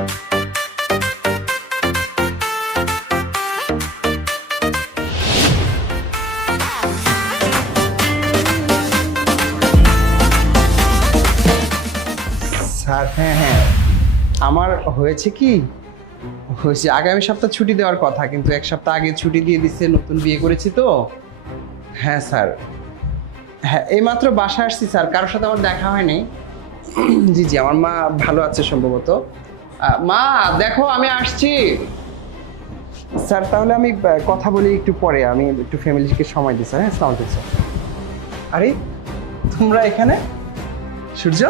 Sir, হ্যাঁ হ্যাঁ, আমার হয়েছে কি, হয়েছে আগামী সপ্তাহ ছুটি দেওয়ার কথা, কিন্তু এক সপ্তাহ আগে ছুটি দিয়ে দিচ্ছে, নতুন বিয়ে করেছি তো। হ্যাঁ স্যার, হ্যাঁ এইমাত্র বাসায় আসছি স্যার, কারোর সাথে আমার দেখা হয়নি। জি জি, আমার মা ভালো আছে সম্ভবত। মা দেখো আমি আসছি। স্যার তাহলে আমি কথা বলি একটু পরে, আমি একটু ফ্যামিলিকে সময় দিই স্যার। হ্যাঁ, আসসালামু আলাইকুম স্যার। আরে তোমরা এখানে? সূর্য,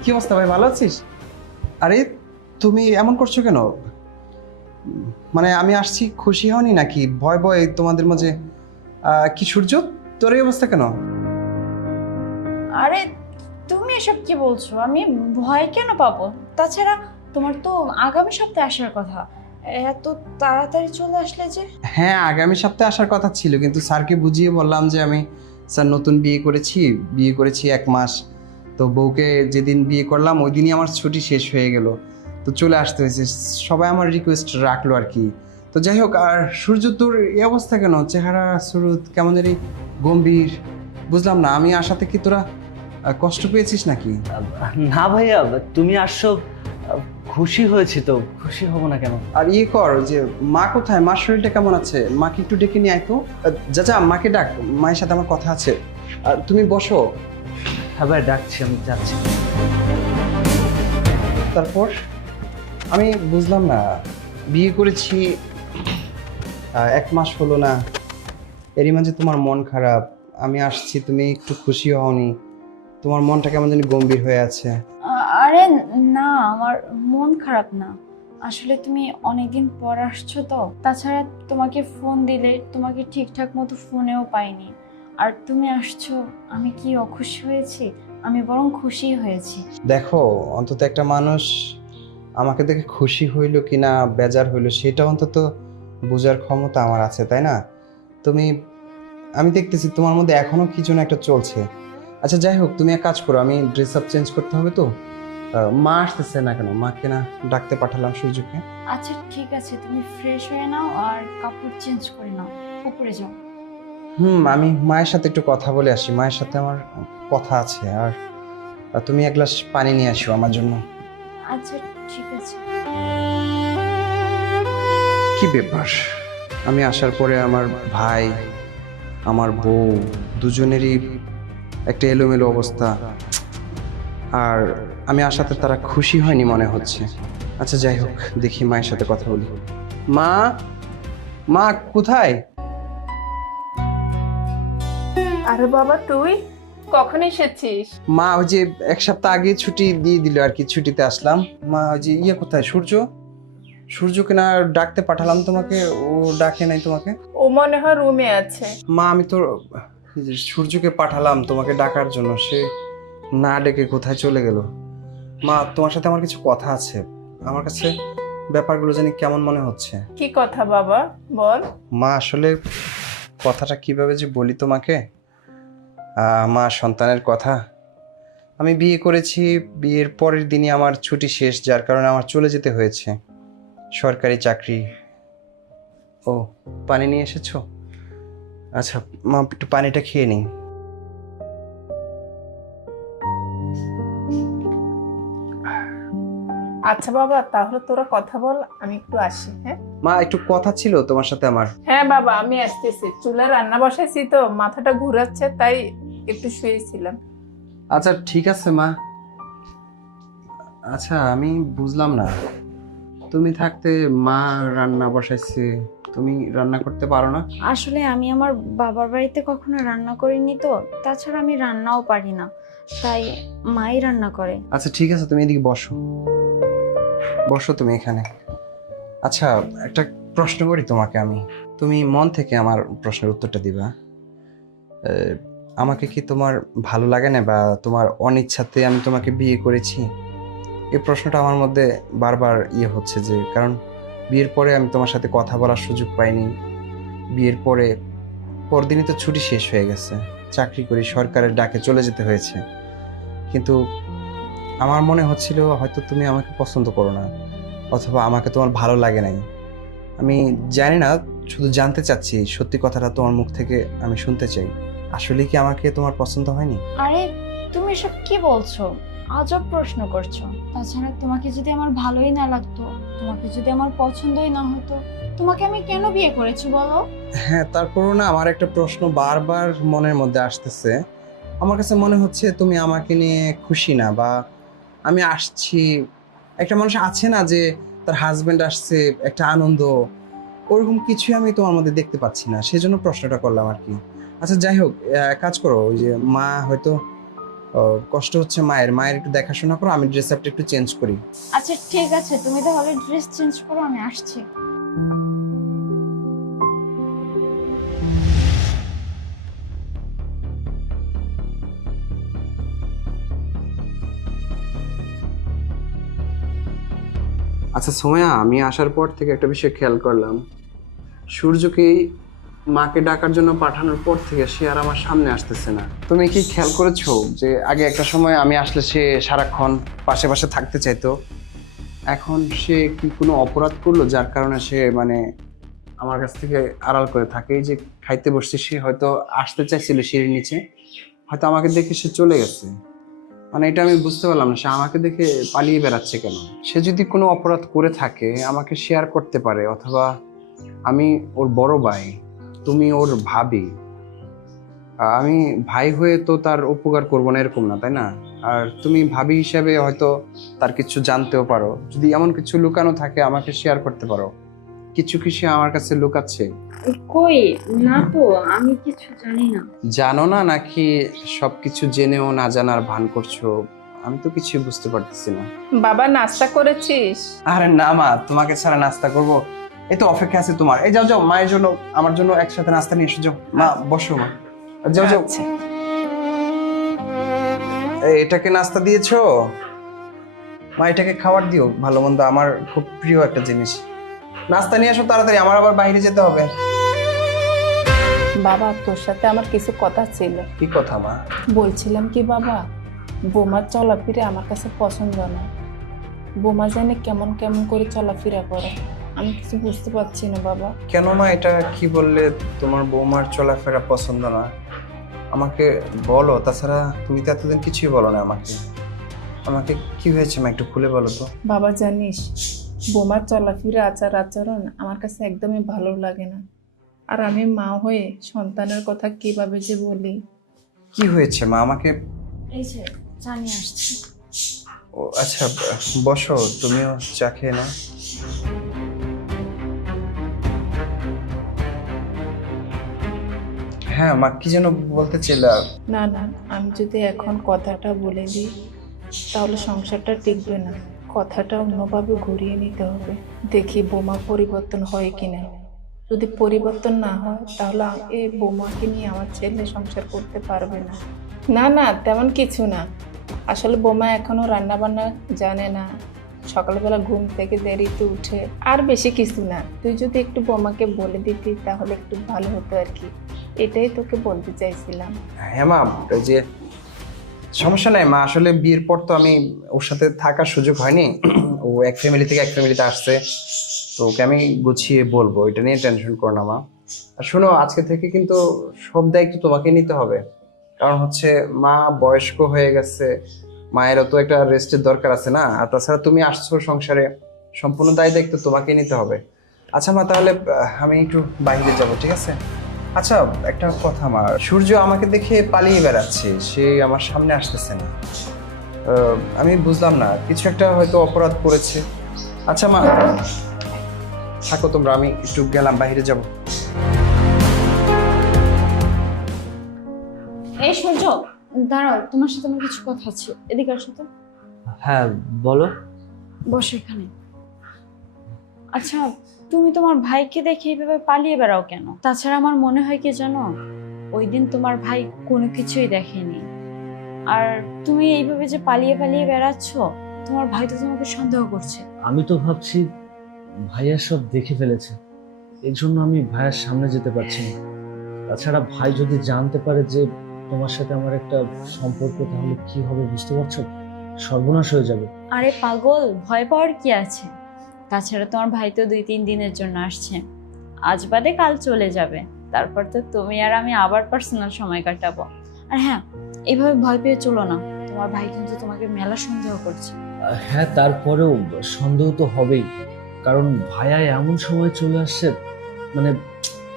কি অবস্থা ভাই, ভালো আছিস? আরে তুমি এমন করছো কেন? মানে আমি আসছি, খুশি হওনি নাকি? ভয় ভয় তোমাদের মাঝে কি সূর্য, তোর এই অবস্থা কেন? আরে তুমি এসব কি বলছো? আমি ভয় কেন পাবো? তাছাড়া তোমার তো আগামী সপ্তাহে আসার কথা, এত তাড়াতাড়ি চলে আসলে যে। হ্যাঁ আগামী সপ্তাহে আসার কথা ছিল, কিন্তু স্যারকে বুঝিয়ে বললাম যে আমি স্যার নতুন বিয়ে করেছি 1 মাস, তো বউকে যেদিন বিয়ে করলাম ওই দিনই আমার ছুটি শেষ হয়ে গেল, তো চলে আসতে হয়েছে। সবাই আমার রিকোয়েস্ট রাখলো আর কি। তো যাই হোক, আর সূর্য তোর এই অবস্থা কেন? চেহারা সুরত কেমন জানি গম্ভীর, বুঝলাম না। আমি আশাতে কি তোরা কষ্ট পেয়েছিস নাকি? না ভাইয়া, তুমি আসছো, খুশি হয়েছি তো, খুশি হব না কেন? আর ইয়ে কর, যে মা কোথায়, মার শরীরটা কেমন আছে, মাকে একটু ডেকে নিয়ে আয় তো। যা মাকে ডাক, মায়ের সাথে আমার কথা আছে। আর তুমি বসো। হ্যাঁ ভাই, ডাকছি, আমি যাচ্ছি। তারপর আমি বুঝলাম না, বিয়ে করেছি 1 মাস হলো না, এরই মাঝে তোমার মন খারাপ। আমি আসছি, তুমি একটু খুশি হওনি, তোমার মনটা কেমন জানি গম্ভীর হয়ে আছে। আরে না, আমার মন খারাপ না। আসলে তুমি অনেকদিন পর আসছো তো, তাছাড়া তোমাকে ফোন দিলে তোমাকে ঠিকঠাক মতো ফোনেও পাইনি। আর তুমি আসছো, আমি কি অখুশি হয়েছি? আমি বরং খুশি হয়েছি। দেখো, অন্তত একটা মানুষ আমাকে দেখে খুশি হইলো কি না বেজার হইলো সেটা অন্তত বোঝার ক্ষমতা আমার আছে, তাই না? তুমি, আমি দেখতেছি তোমার মধ্যে এখনো কিছু না একটা চলছে। আচ্ছা যাই হোক, তুমি এক কাজ করো, আমি ড্রেস আপ চেঞ্জ করতে হবে তো। মা আসতেছে না কেন? মাকে না ডাকতে পাঠালাম সূর্যকে। আচ্ছা ঠিক আছে, তুমি ফ্রেশ হয়ে নাও আর কাপড় চেঞ্জ করে নাও, উপরে যাও। আমি মায়ের সাথে একটু কথা বলে আসি, মায়ের সাথে আমার কথা আছে। আর তুমি এক গ্লাস পানি নিয়ে আসো আমার জন্য। আচ্ছা ঠিক আছে। কি ব্যাপার, আমি আসার পরে আমার ভাই, আমার বউ, দুজনেরই একটা এলোমেলো অবস্থা। আর আমি আসাতে তারা খুশি হয়নি মনে হচ্ছে। আচ্ছা যাই হোক, দেখি মায়ের সাথে কথা বলি। মা, মা কোথায়? আরে বাবা, তুই কখন এসেছিস? মা ওই যে 1 সপ্তাহ আগে ছুটি দিয়ে দিল আর কি, ছুটিতে আসলাম। মা ওই যে ইয়ে কোথায়, সূর্যকে না ডাকতে পাঠালাম তোমাকে, ও ডাকে নাই তোমাকে? ও মনে হয় রুমে আছে। মা আমি তো সূর্যকে পাঠালাম তোমাকে ডাকার জন্য, সে না ডেকে কোথায় চলে গেল। মা তোমার সাথে আমার কিছু কথা আছে, আমার কাছে ব্যাপারগুলো জানি কেমন মনে হচ্ছে। কি কথা বাবা, বল। মা আসলে কথাটা কিভাবে যে বলি তোমাকে, মা সন্তানের কথা। আমি বিয়ে করেছি, বিয়ের পরের দিনই আমার ছুটি শেষ, যার কারণে আমার চলে যেতে হয়েছে। সরকারি চাকরি। ও, পানি নিয়ে এসেছো? আচ্ছা মা, একটু পানিটা খেয়ে নিই। আচ্ছা বাবা, তাহলে তোরা কথা বল, আমি একটু আসি। হ্যাঁ মা একটু কথা ছিল তোমার সাথে আমার। হ্যাঁ বাবা, আমি আসতেছি। চুলায় রান্না বসাইছি তো, মাথাটা ঘুরাচ্ছে, তাই একটু শুয়েছিলাম। আচ্ছা ঠিক আছে মা। আচ্ছা আমি বুঝলাম না, তুমি থাকতে মা রান্না বসাইছে, তুমি রান্না করতে পারো না? আসলে আমি আমার বাবার বাড়িতে কখনো রান্না করিনি তো, তাছাড়া আমি রান্নাও পারি না, তাই মাই রান্না করে। আচ্ছা ঠিক আছে, তুমি এদিকে বসো, বসো তুমি এখানে। আচ্ছা একটা প্রশ্ন করি তোমাকে আমি, তুমি মন থেকে আমার প্রশ্নের উত্তরটা দিবা। আমাকে কি তোমার ভালো লাগে না, বা তোমার অনিচ্ছাতে আমি তোমাকে বিয়ে করেছি? এই প্রশ্নটা আমার মধ্যে বারবার ইয়ে হচ্ছে, যে কারণ বিয়ের পরে আমি তোমার সাথে কথা বলার সুযোগ পাইনি। বিয়ের পরদিনই তো ছুটি শেষ হয়ে গেছে, চাকরি করি, সরকারের ডাকে চলে যেতে হয়েছে। কিন্তু আমার মনে হচ্ছিল হয়তো তুমি আমাকে পছন্দ করো না, অথবা আমাকে তোমার ভালো লাগে নাই, আমি জানি না, শুধু জানতে চাচ্ছি সত্যি কথাটা তোমার মুখ থেকে আমি শুনতে চাই। আসলে কি আমাকে তোমার পছন্দ হয়নি? আরে তুমি এসব কি বলছো? আজব প্রশ্ন করছো। তাছাড়া তোমাকে যদি আমার ভালোই না লাগতো, তোমাকে যদি আমার পছন্দই না হতো, তোমাকে আমি কেন বিয়ে করেছি বলো? হ্যাঁ, তারপরও না আমার একটা প্রশ্ন বারবার মনের মধ্যে আসতেছে। আমার কাছে মনে হচ্ছে তুমি আমাকে নিয়ে খুশি না, বা আমি আসছি, একটা মানুষ আছে না যে তার হাজবেন্ড আসছে, একটা আনন্দ, ওরকম কিছুই আমি তোমার মধ্যে দেখতে পাচ্ছি না, সেজন্য প্রশ্নটা করলাম আর কি। আচ্ছা যাই হোক, কাজ করো, ওই যে মা হয়তো কষ্ট হচ্ছে, মায়ের মায়ের একটু দেখাশোনা করো, আমি ড্রেস আপটা একটু চেঞ্জ করি। আচ্ছা ঠিক আছে, তুমি তাহলে ড্রেস চেঞ্জ করো, আমি আসছি। আচ্ছা সোমায়া, আমি আসার পর থেকে একটা বিষয় খেয়াল করলাম, সূর্যকেই মাকে ডাকার জন্য পাঠানোর পর থেকে সে আর আমার সামনে আসতেছে না। তুমি কি খেয়াল করেছো যে আগে একটা সময় আমি আসলে সে সারাক্ষণ পাশে পাশে থাকতে চাইতো, এখন সে কি কোনো অপরাধ করলো যার কারণে সে মানে আমার কাছ থেকে আড়াল করে থাকে? এই যে খাইতে বসছি, সে হয়তো আসতে চাইছিল সিঁড়ির নিচে, হয়তো আমাকে দেখে সে চলে গেছে, মানে এটা আমি বুঝতে পারলাম না সে আমাকে দেখে পালিয়ে বেড়াচ্ছে কেন। সে যদি কোনো অপরাধ করে থাকে আমাকে শেয়ার করতে পারে, অথবা আমি ওর বড় ভাই, তুমি ওর ভাবি, আমি ভাই হয়ে তো তার উপকার করবো না এরকম না, তাই না? আর তুমি ভাবি হিসাবে হয়তো তার কিছু জানতেও পারো, যদি এমন কিছু লুকানো থাকে আমাকে শেয়ার করতে পারো। কিছু কি সে আমার কাছে লুকাচ্ছে? কই না তো, আমি কিছু জানি না। জানো না নাকি সবকিছু জেনেও না জানার ভান করছো? আমি তো কিছুই বুঝতে পারতেছি না। বাবা নাস্তা করেছিস? আরে না মা, তোমাকে ছাড়া নাস্তা করব? এই তো অপেক্ষা আছে তোমার। এই যাও যাও, মায়ের জন্য আমার জন্য একসাথে নাস্তা নিয়ে এসো, যাও মা, বসো মা, যাও যাও। আচ্ছা। এই এটাকে নাস্তা দিয়েছো? মা এটাকে খাবার দিও, ভালো মন্দ আমার খুব প্রিয় একটা জিনিস। নাস্তা নিয়ে আসো তাড়াতাড়ি, আমার আবার বাইরে যেতে হবে। বাবা তোর সাথে আমার কিছু কথা ছিল। কি কথা মা? বলছিলাম কি বাবা, বোমার চলাফেরা আমার কাছে পছন্দ না। বোমা জানে কেমন কেমন করে চলাফেরা করে, আমি কিছু বুঝতে পারছি না বাবা। কেন মা, এটা কি বললে? তোমার বৌমার চলাফেরা পছন্দ না? আমাকে বলো, তাছাড়া তুমি তো এতদিন কিছুই বলো না আমাকে। আমাকে কি হয়েছে মা, একটু খুলে বলো তো। বাবা জানিস, বোমার চলাফেরা আচার আচরণ আমার কাছে একদমই ভালো লাগে না। আর আমি মা হয়ে সন্তানের কথা কিভাবে যে বলি। কি হয়েছে মা, আমাকে? এই যে জানিয়ে আসছি। ও আচ্ছা, বসো, তুমিও চা খেয়ে নাও। হ্যাঁ মা, কি যেন বলতে চাইলা? না না, আমি যদি এখন কথাটা বলে দিই তাহলে সংসারটা টিকবে না। কথাটা অন্যভাবে ঘুরিয়ে নিতে হবে, দেখি বোমা পরিবর্তন হয় কিনা। যদি পরিবর্তন না হয় তাহলে এই বোমাকে নিয়ে আমার ছেলে সংসার করতে পারবে না। না না, তেমন কিছু না। আসলে বোমা এখনো রান্না বান্না জানে না, সকালবেলা ঘুম থেকে দেরিতে উঠে, আর বেশি কিছু না। তুই যদি একটু বোমাকে বলে দিতি তাহলে একটু ভালো হতো আর কি, এটাই তোকে বলতে চাইছিলাম। হ্যাঁ মা, ওই যে সমস্যা নাই মা, আসলে বিয়ের পর তো আমি ওর সাথে থাকার সুযোগ হয়নি। ও এক ফ্যামিলি থেকে এক ফ্যামিলিতে আসছে, তো ওকে আমি গুছিয়ে বলবো, এটা নিয়ে টেনশন করো না মা। আর শোনো, আজকে থেকে কিন্তু সব দায়িত্ব তোমাকে নিতে হবে, কারণ হচ্ছে মা বয়স্ক হয়ে গেছে, মায়েরও তো একটা রেস্টের দরকার আছে না? আর তাছাড়া তুমি আসছো সংসারে, সম্পূর্ণ দায় দায়িত্ব তোমাকে নিতে হবে। আচ্ছা মা, তাহলে আমি একটু বাইরে যাব, ঠিক আছে? আচ্ছা একটা কথা মা, সূর্য আমাকে দেখে পালিয়ে বেড়াচ্ছে, সে আমার সামনে আসতেছে না। আমি বুঝলাম না, কিছু একটা হয়তো অপরাধ করেছে। আচ্ছা মা, থাকো তোমরা, আমি একটু গেলাম, বাইরে যাব। এই সূর্য, দাঁড়াও, তোমার সাথে আমার কিছু কথা আছে, এদিকে আসো তো। হ্যাঁ বলো। বসো এখানে। আচ্ছা, তুমি তোমার ভাইকে দেখে এইভাবে পালিয়ে বেড়াও কেন? তাছাড়া আমার মনে হয় কি জানো, ওই দিন তোমার ভাই কোনো কিছুই দেখেনি, আর তুমি এইভাবে যে পালিয়ে পালিয়ে বেড়াচ্ছ, তোমার ভাই তো তোমাকে সন্দেহ করছে। আমি তো ভাবছি ভাইয়া সব দেখে ফেলেছে, এর জন্য আমি ভাইয়ার সামনে যেতে পারছি না। তাছাড়া ভাই যদি জানতে পারে যে তোমার সাথে আমার একটা সম্পর্ক, তাহলে কি হবে বুঝতে পারছো? সর্বনাশ হয়ে যাবে। আরে পাগল, ভয় পাওয়ার কি আছে? তাছাড়া তোমার ভাই তো 2-3 দিনের জন্য আসছে, আজ বাদে কাল চলে যাবে। তারপর তো তুমি আর আমি আবার পার্সোনাল সময় কাটাবো। আর হ্যাঁ, এইভাবে ভয় পেয়ে চলো না, তোমার ভাই কিন্তু তোমাকে মেলা সন্দেহ করছে। হ্যাঁ, তারপরেও সন্দেহ তো হবেই, কারণ ভাইয়া এমন সময় চলে আসছে, মানে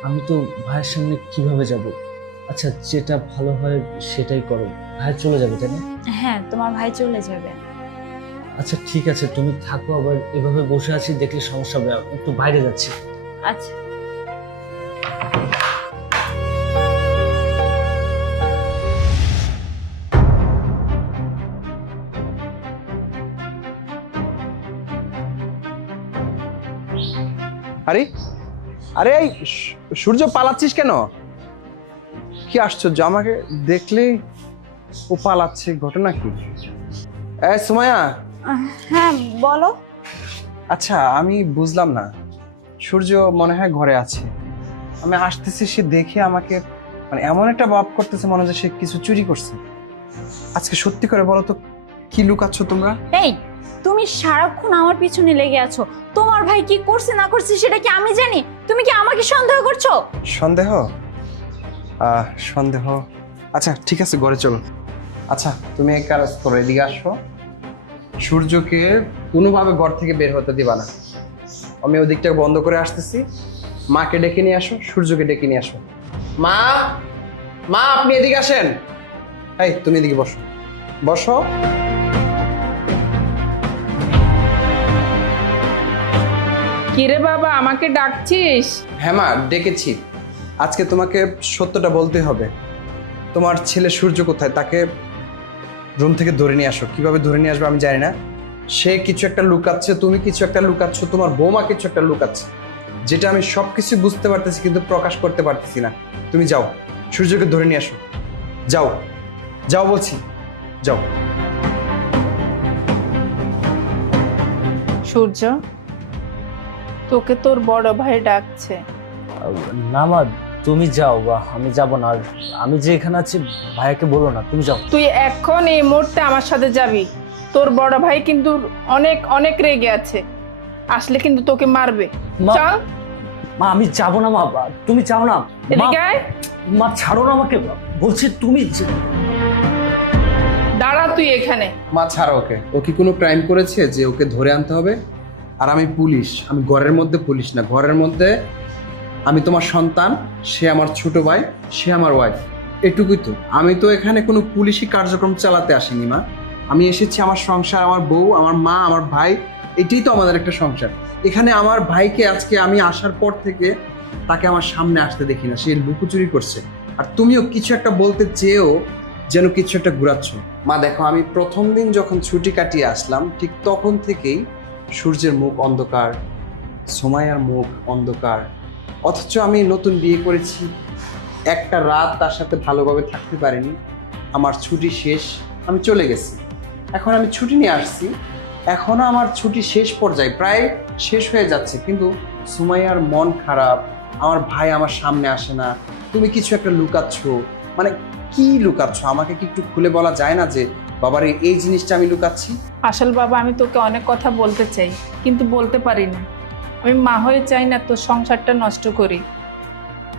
আমি তো ভাইয়ের সামনে কিভাবে যাব? আচ্ছা, যেটা ভালো হয় সেটাই করো। ভাই চলে যাবে, তাই না? হ্যাঁ, তোমার ভাই চলে যাবে। আচ্ছা ঠিক আছে, তুমি থাকো। আবার এভাবে বসে আছি দেখলে সমস্যা হবে, আমি একটু বাইরে যাচ্ছি। আচ্ছা। আরে আরে এই সূর্য, পালাচ্ছিস কেন? কি আশ্চর্য, আমাকে দেখলেই ও পালাচ্ছে, ঘটনা কি? এই সুমাইয়া, হ্যাঁ বলো। আচ্ছা আমি বুঝলাম না, সূর্য মনে হয় ঘরে আছে, আমি আসতেছি, সে দেখে আমাকে মানে এমন একটা ভাব করতেছে মনে হয় সে কিছু চুরি করছে। আজকে সত্যি করে বলো তো, কি লুকাচ্ছ তোমরা? এই, তুমি সারাক্ষণ আমার পিছনে লেগে আছো, তোমার ভাই কি করছে না করছে সেটা কি আমি জানি? তুমি কি আমাকে সন্দেহ করছো? সন্দেহ? সন্দেহ? আচ্ছা ঠিক আছে, ঘরে চলো। আচ্ছা তুমি এক কাজ করো, এদিকে আসো। সূর্যকে কোনোভাবে ঘর থেকে বের হতে দিবা না। আমি ওদিকটা বন্ধ করে আসতেছি। মাকে ডেকে নিয়ে আসো, সূর্যকে ডেকে নিয়ে আসো। মা, মা আপনি এদিকে আসেন। এই তুমি এদিকে বসো, বসো। কিরে বাবা, আমাকে ডাকছিস? হ্যাঁ মা, ডেকেছি। আজকে তোমাকে সত্যটা বলতে হবে। তোমার ছেলে সূর্য কোথায়? তাকে রুম থেকে ধরে নিয়ে আসো। কিভাবে ধরে নিয়ে আসবে আমি জানি না। সে কিছু একটা লুকাচ্ছে, তুমি কিছু একটা লুকাচ্ছ, তোমার বৌমা কিছু একটা লুকাচ্ছে, যেটা আমি সবকিছু বুঝতে পারতেছি কিন্তু প্রকাশ করতে পারতেছি না। তুমি যাও, সূর্যকে ধরে নিয়ে আসো। যাও, যাও বলছি, যাও। সূর্য, তোকে তোর বড় ভাই ডাকছে। না মা, তুমি যাও, বা আমি যাব না। আর আমি যে এখানে আছি ভাইয়াকে বলো না, তুমি যাও। তুই এখন এই মুহূর্তে আমার সাথে যাবি। তোর বড় ভাই কিন্তু অনেক অনেক রেগে আছে, আসলে কিন্তু তোকে মারবে। মা, চল। মা আমি যাব না। মা তুমি যাও না। মা, এদিকে আয়। মা ছাড়ো না আমাকে, বলছি তুমি দাঁড়া তুই এখানে। মা ছাড়ো ওকে। ও কি কোনো ক্রাইম করেছে যে ওকে ধরে আনতে হবে? আর আমি পুলিশ, আমি ঘরের মধ্যে পুলিশ না, ঘরের মধ্যে আমি তোমার সন্তান, সে আমার ছোট ভাই, সে আমার ওয়াইফ, এটুকুই তো। আমি তো এখানে কোনো পুলিশি কার্যক্রম চালাতে আসিনি মা। আমি এসেছি আমার সংসার, আমার বউ, আমার মা, আমার ভাই, এটাই তো আমাদের একটা সংসার। এখানে আমার ভাইকে আজকে আমি আসার পর থেকে তাকে আমার সামনে আসতে দেখি না, সে লুকোচুরি করছে। আর তুমিও কিছু একটা বলতে চেয়েও যেন কিছু একটা ঘুরাচ্ছ। মা দেখো, আমি প্রথম দিন যখন ছুটি কাটিয়ে আসলাম ঠিক তখন থেকেই সূর্যের মুখ অন্ধকার, সুমাইয়ার মুখ অন্ধকার, অথচ আমি নতুন বিয়ে করেছি, একটা রাত তার সাথে ভালোভাবে থাকতে পারিনি। আমার ছুটি শেষ, আমি চলে গেছি। এখন আমি ছুটি নিয়ে আসছি, এখনো আমার ছুটি শেষ পর্যায়ে, প্রায় শেষ হয়ে যাচ্ছে, কিন্তু সুমাইয়ার মন খারাপ, আমার ভাই আমার সামনে আসে না, তুমি কিছু একটা লুকাচ্ছ। মানে কি লুকাচ্ছ? আমাকে কি একটু খুলে বলা যায় না যে বাবার এই জিনিসটা আমি লুকাচ্ছি? আসল বাবা, আমি তোকে অনেক কথা বলতে চাই কিন্তু বলতে পারি না। আমি মা হয়ে চাই না তোর সংসারটা নষ্ট করি।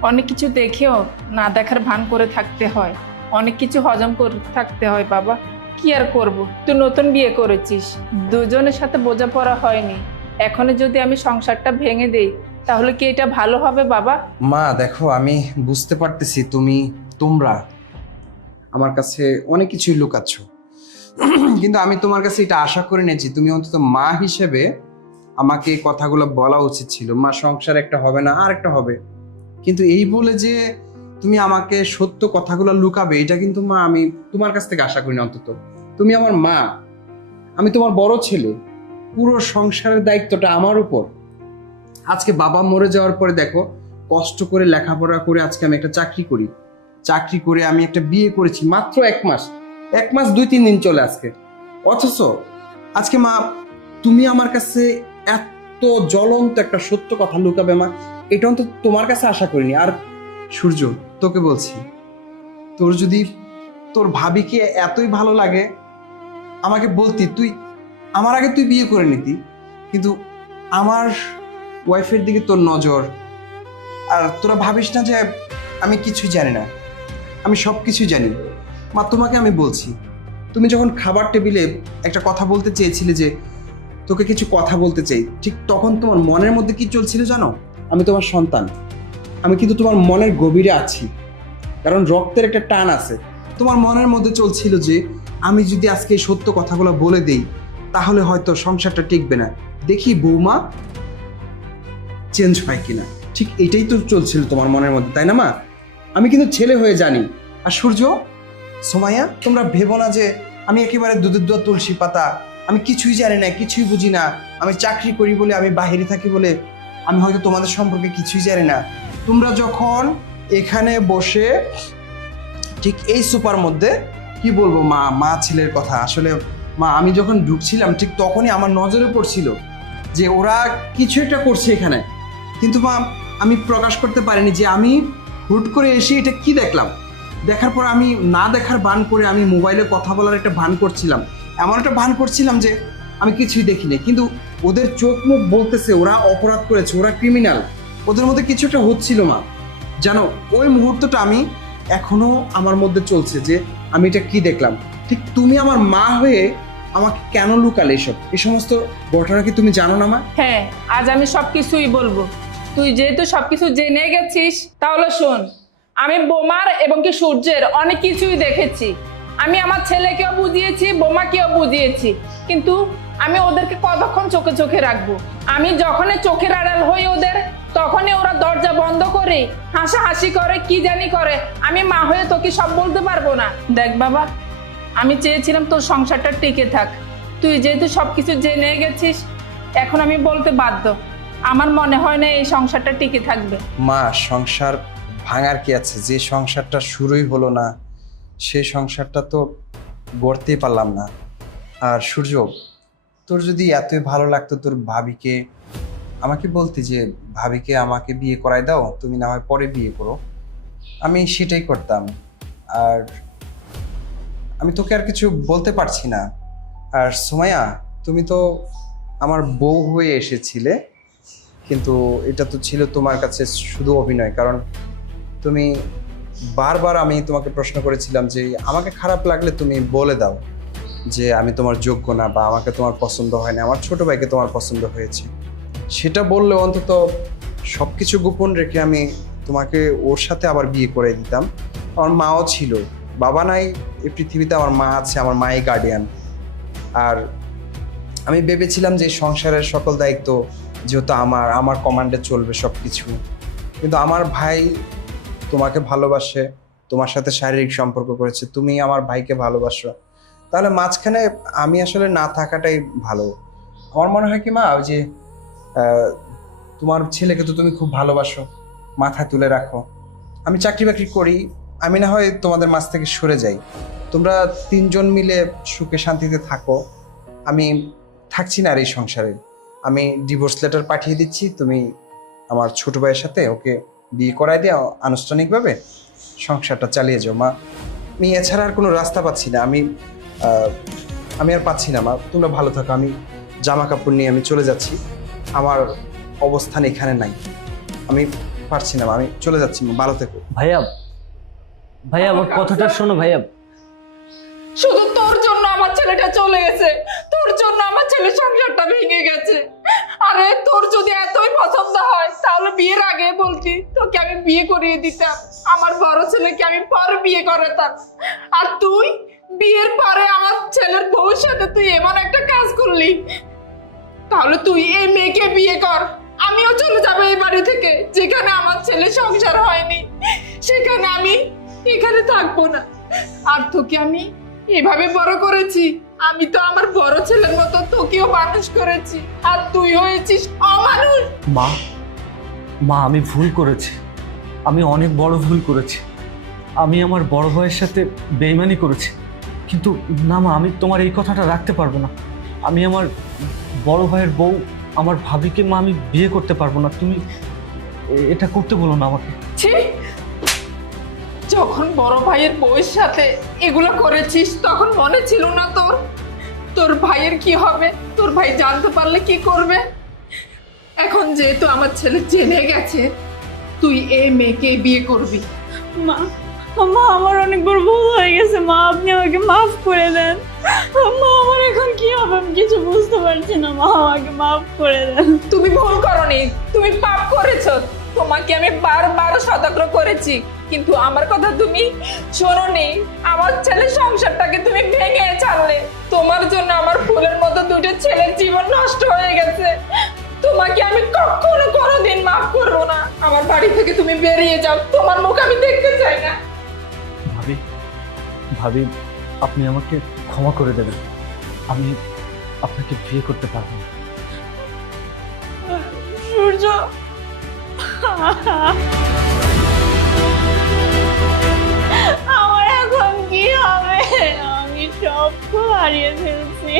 অনেক কিছু দেখেও না দেখার ভান করে থাকতে হয়, অনেক কিছু হজম করে থাকতে হয় বাবা। কি আর করব, তুই নতুন বিয়ে করেছিস, দুজনের সাথে বোঝাপড়া হয়নি। এখনই যদি আমি সংসারটা ভেঙে দেই তাহলে কি এটা ভালো হবে বাবা? মা দেখো, আমি বুঝতে পারতেছি তোমরা আমার কাছে অনেক কিছুই লুকাচ্ছ, কিন্তু আমি তোমার কাছে এটা আশা করে নিয়েছি তুমি অন্তত মা হিসেবে আমাকে এই কথাগুলো বলা উচিত ছিল। মা, সংসার একটা হবে না আর একটা হবে, কিন্তু এই বলে যে তুমি আমাকে সত্য কথাগুলো লুকাবে, এটা কিন্তু মা আমি তোমার কাছ থেকে আশা করি না। অন্তত তুমি আমার মা, আমি তোমার বড় ছেলে, পুরো সংসারের দায়িত্বটা আমার উপর। আজকে বাবা মরে যাওয়ার পরে দেখো, কষ্ট করে লেখাপড়া করে আজকে আমি একটা চাকরি করে আমি একটা বিয়ে করেছি, মাত্র 1 মাস 2-3 দিন চলে আজকে। অথচ আজকে মা তুমি আমার কাছে এত জ্বলন্ত একটা সত্য কথা লুকাবে মা, এটা অন্তত তোমার কাছে আশা করিনি। আর সূর্য, তোকে বলছি, তোর যদি তোর ভাবিকে এতই ভালো লাগে আমাকে বলতি, তুই আমার আগে তুই বিয়ে করে নিতি। কিন্তু আমার ওয়াইফের দিকে তোর নজর, আর তোরা ভাবিস না যে আমি কিছুই জানি না, আমি সব কিছুই জানি। মা তোমাকে আমি বলছি, তুমি যখন খাবার টেবিলে একটা কথা বলতে চেয়েছিলে যে তোকে কিছু কথা বলতে চাই, ঠিক তখন তোমার মনের মধ্যে কি চলছিল জানো? আমি তোমার সন্তান, আমি কিন্তু তোমার মনের গভীরে আছি, কারণ রক্তের একটা টান আছে। তোমার মনের মধ্যে চলছিল যে আমি যদি আজকে এই সত্য কথাগুলো বলে দেই তাহলে হয়তো সংসারটা টিকবে না, দেখি বৌমা চেঞ্জ হয় কিনা। ঠিক এটাই তো চলছিল তোমার মনের মধ্যে, তাই না মা? আমি কিন্তু ছেলে হয়ে জানি। আর সূর্য, সোমাইয়া, তোমরা ভেবো না যে আমি একেবারে দুধের দোয়া তুলসী পাতা, আমি কিছুই জানি না, কিছুই বুঝি না, আমি চাকরি করি বলে, আমি বাহিরে থাকি বলে আমি হয়তো তোমাদের সম্পর্কে কিছুই জানি না। তোমরা যখন এখানে বসে ঠিক এই সোফার মধ্যে, কি বলবো মা, মা ছেলের কথা, আসলে মা আমি যখন ঢুকছিলাম ঠিক তখনই আমার নজরে পড়ছিল যে ওরা কিছু একটা করছে এখানে, কিন্তু মা আমি প্রকাশ করতে পারিনি যে আমি হুট করে এসে এটা কি দেখলাম। দেখার পর আমি না দেখার ভান করে আমি মোবাইলে কথা বলার একটা ভান করছিলাম, এমন একটা ভান করছিলাম যে আমি কিছুই দেখিনি, কিন্তু ওদের চোখ মুখ বলতেছে ওরা অপরাধ করেছে, ওরা ক্রিমিনাল, ওদের মধ্যে কিছু একটা হচ্ছিল মা। জানো ওই মুহূর্তটা আমি এখনো আমার মধ্যে চলছে যে আমি এটা কি দেখলাম। ঠিক তুমি আমার মা হয়ে আমাকে কেন লুকালে এসব, এই সমস্ত ঘটনা কি তুমি জানো না মা? হ্যাঁ, আজ আমি সবকিছুই বলবো। তুই যেহেতু সবকিছু জেনে গেছিস তাহলে শোন। আমি বোমার এবং কি সূর্যের অনেক কিছুই দেখেছি। আমি আমার ছেলেকেও বুঝিয়েছি, বোমাকেও বুঝিয়েছি, কিন্তু আমি ওদেরকে কতক্ষণ চোখে চোখে রাখবো? আমি যখনই চোখের আড়াল হই ওদের, তখনই ওরা দরজা বন্ধ করে হাসাহাসি করে, কি জানি করে। আমি মা হয়ে তোকে সব বলতে পারবো না। দেখ বাবা, আমি চেয়েছিলাম তোর সংসারটা টিকে থাক। তুই যেহেতু সবকিছু জেনে গেছিস, এখন আমি বলতে বাধ্য। আমার মনে হয় না এই সংসারটা টিকে থাকবে। মা সংসার ভাঙার কি আছে? যে সংসারটা শুরুই হলো না সেই সংসারটা তো গড়তেই পারলাম না। আর সূর্য, তোর যদি এতই ভালো লাগতো তোর ভাবিকে আমাকে বলতে যে ভাবিকে আমাকে বিয়ে করাই দাও, তুমি না হয় পরে বিয়ে করো, আমি সেটাই করতাম। আর আমি তোকে আর কিছু বলতে পারছি না। আর সুমাইয়া, তুমি তো আমার বউ হয়ে এসেছিলে, কিন্তু এটা তো ছিল তোমার কাছে শুধু অভিনয়, কারণ তুমি বারবার, আমি তোমাকে প্রশ্ন করেছিলাম যে আমাকে খারাপ লাগলে তুমি বলে দাও যে আমি তোমার যোগ্য না বা আমাকে তোমার পছন্দ হয় না, আমার ছোট ভাইকে তোমার পছন্দ হয়েছে। সেটা বললে অন্তত সব কিছু গোপন রেখে আমি তোমাকে ওর সাথে আবার বিয়ে করে দিতাম। আমার মাও ছিল, বাবা নাই এই পৃথিবীতে, আমার মা আছে, আমার মাই গার্ডিয়ান। আর আমি ভেবেছিলাম যে সংসারের সকল দায়িত্ব যেহেতু আমার কমান্ডে চলবে সব কিছু, কিন্তু আমার ভাই তোমাকে ভালোবাসে, তোমার সাথে শারীরিক সম্পর্ক করেছে, তুমি আমার ভাইকে ভালোবাসো, তাহলে মাঝখানে আমি আসলে না থাকাটাই ভালো। আমার মনে হয় কি মা, ওই যে তোমার ছেলেকে তো তুমি খুব ভালোবাসো, মাথায় তুলে রাখো। আমি চাকরি বাকরি করি, আমি না হয় তোমাদের মাঝ থেকে সরে যাই, তোমরা তিনজন মিলে সুখে শান্তিতে থাকো। আমি থাকছি না আর এই সংসারে, আমি ডিভোর্স লেটার পাঠিয়ে দিচ্ছি, তুমি আমার ছোট ভাইয়ের সাথে ওকে বিয়ে করাই দিয়ে আনুষ্ঠানিকভাবে সংসারটা চালিয়ে যাও মা। আমি এছাড়া আর কোনো রাস্তা পাচ্ছি না, আমি আর পাচ্ছি না মা, তোমরা ভালো থাকো। আমি জামা কাপড় নিয়ে আমি চলে যাচ্ছি, আমার অবস্থান এখানে নাই, আমি পারছি না মা, আমি চলে যাচ্ছি মা, ভালো থেকো। ভাইয়া, ভাইয়া আমার কথাটা শোনো ভাইয়া। শুধু তোর জন্য আমার ছেলেটা চলে গেছে, তোর জন্য আমার ছেলের সংসারটা ভেঙে গেছে। আরে তোর যদি এতই পছন্দ হয় তাহলে বিয়ের আগে বলতি, তোকে আমি বিয়ে করিয়ে দিতাম, আমার বড় ছেলেকে আমি পরে বিয়ে করাতাম। আর তুই বিয়ের পরে আমার ছেলের বউর সাথে তুই এমন একটা কাজ করলি। তাহলে তুই এই মেয়েকে বিয়ে কর, আমিও চলে যাবো এই বাড়ি থেকে। যেখানে আমার ছেলে সংসার হয়নি সেখানে আমি এখানে থাকবো না। আর তোকে আমি এভাবে বড় করেছি, আমি তো আমার বড় ছেলের মতো তোকেও মানুষ করেছি, আর তুই হয়েছিস অমানুষ। মা, মা আমি ভুল করেছি, আমি অনেক বড় ভুল করেছি। আমি আমার বড় ভাইয়ের সাথে বেইমানি করেছি, কিন্তু না মা, আমি তোমার এই কথাটা রাখতে পারবো না। আমি আমার বড় ভাইয়ের বউ, আমার ভাবিকে মা আমি বিয়ে করতে পারবো না। তুমি এটা করতে বলো না আমাকে। ছি, যখন বড় ভাইয়ের বউয়ের সাথে এগুলো করেছিস তখন মনে ছিল না তোর ভাইয়ের কি হবে? তোর ভাই জানতে পারলে কি করবে? এখন যেহেতু আমার ছেলে জেনে গেছে তুই এই মেয়েকে বিয়ে করবি, মা, মা আমার অনেক বড় ভুল হয়ে গেছে মা, আপনি আমাকে মাফ করে দেন। মা আমার এখন কি হবে আমি কিছু বুঝতে পারছি না, মা আমাকে মাফ করে দেন। তুমি ভুল করনি, তুমি পাপ করেছো। তোমাকে আমি বারবার সতর্ক করেছি, কিন্তু আমার কথা তুমি শোনোনি। আমার ছেলের সংসারটাকে তুমি ভেঙে ছাড়লে। তোমার জন্য আমার ফুলের মতো দুটো ছেলের জীবন নষ্ট হয়ে গেছে। তোমাকে আমি কখনো কোনোদিন মাফ করবো না। আমার বাড়ি থেকে তুমি বেরিয়ে যাও, তোমার মুখ আমি দেখতে চাই না। ভাবি, ভাবি, আপনি আমাকে ক্ষমা করে দেবেন। আমি আপনাকে বিয়ে করতে পারবো না। সূর্য, আমার এখন কি হবে? আমি সব হারিয়ে ফেলছি।